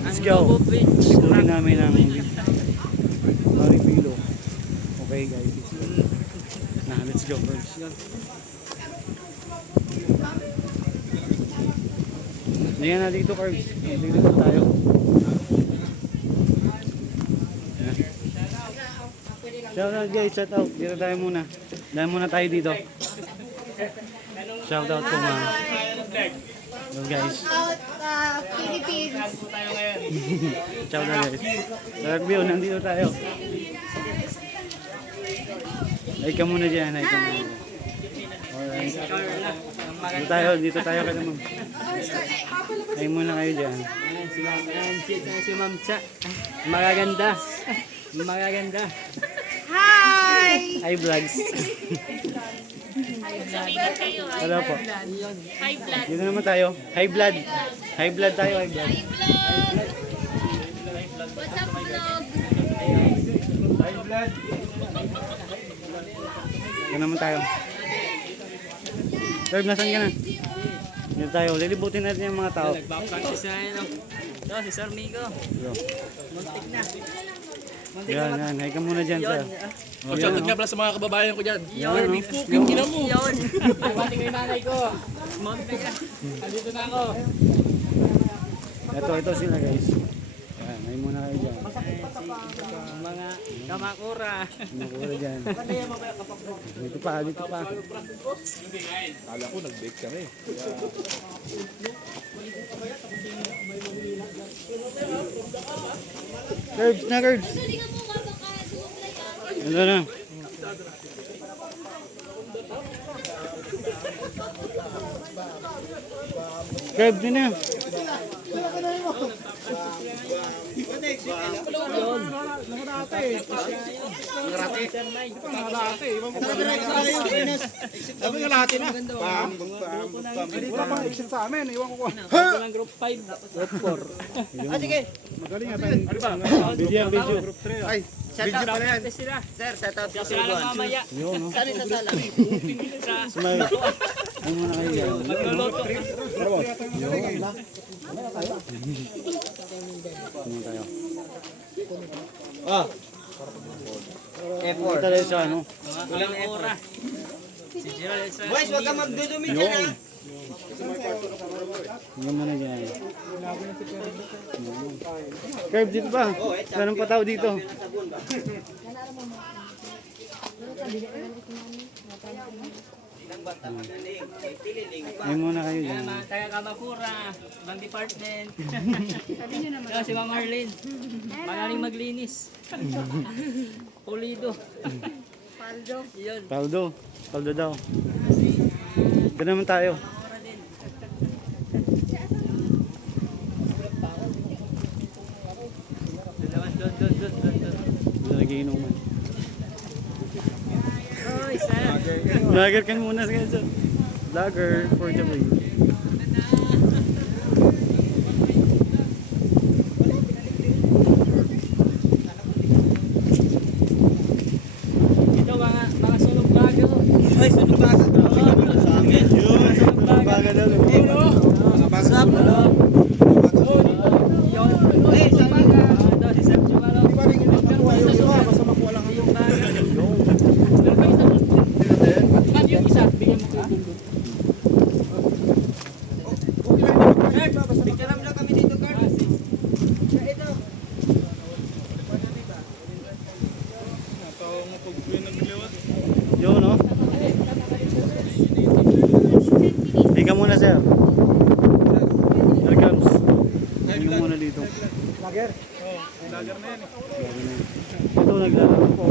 Let's go. Ikutin namin ang Maripilo. Okay guys, let's go. Let's go first. Hindi na dito, Carbs. Dito na tayo. Shout out guys, shout out. Dito tayo muna. Dahil muna tayo dito. Shout out po mga. Hello guys. Philippines. Shout out guys. Rugby, nandito tayo. Ay ka muna dyan. Ay ka muna dyan. Alright. Dito tayo ka naman. Ay muna kayo dyan. Si Ma'am Cha. Magaganda. Magaganda. Hi! Hi vlogs. Hello po. Hi, Vlad. Dito naman tayo. Hi blood. Hi blood tayo. Hi blood. What's up, vlog? Hi blood. Dito naman tayo. Herb, nasan ka na? Dito tayo. Lilibutin natin yung mga tao. Nagpa-practice na yun. Ito, si Sir Migo. Muntik na. Yan. Hi ka muna dyan, sir. Oh, shoutout nga pala sa mga kababayan ko dyan. Yan, no? Puking ina mo. Yun. Pati ko yung nanay ko. Muntik na. Andito na ako. Ito sila guys. Yan, hi muna kayo dyan. Mga kamakura. Nakura dyan. Dito pa. Kala ko nag-bake kami. Curbs na, curbs. Ano na? Curb din na. Sabi nga lahat na. Wala pang exit sa amin, iwan ko ko. Walang group 5. Group 4. Magaling nga tayo. Video. Ay, Video pala yan. Sila. Sir, shoutout po sila lang mamaya. Yun, no? Saan isa sala? Smile. Ay muna kayo dyan. Magluluto. Ano tayo? Effort. Ito tayo sa ano? Walang ora. Si Gerald sa Boys, huwag kang magdudumi dyan ha. Hanggang muna dyan. Curb dito pa. Ganun pa tao dito. Ay muna kayo dyan. mga taga Kamakura, ibang department. Kaya si Ma'am Arlene. Magaling maglinis. Pulido. Paldo. Yun. Paldo daw. Ganun naman tayo. Doon nagiinuman. Oy, sir. Vlogger ka muna sa ganyan. Vlogger for the way. Ito mga sunog bago. Ay, sunod ba? Sa amin. Yun, baga daw. Sap. Eh, sa mga. Ito, si Sir Chumalo. Basta makuha lang ang Yung isa, bigyan mo ko yung Picture lang kami dito, Carl. Ito. Yun, no? Higa muna, sir. Welcome. Higa muna dito. lager. Ito, naglalaro po.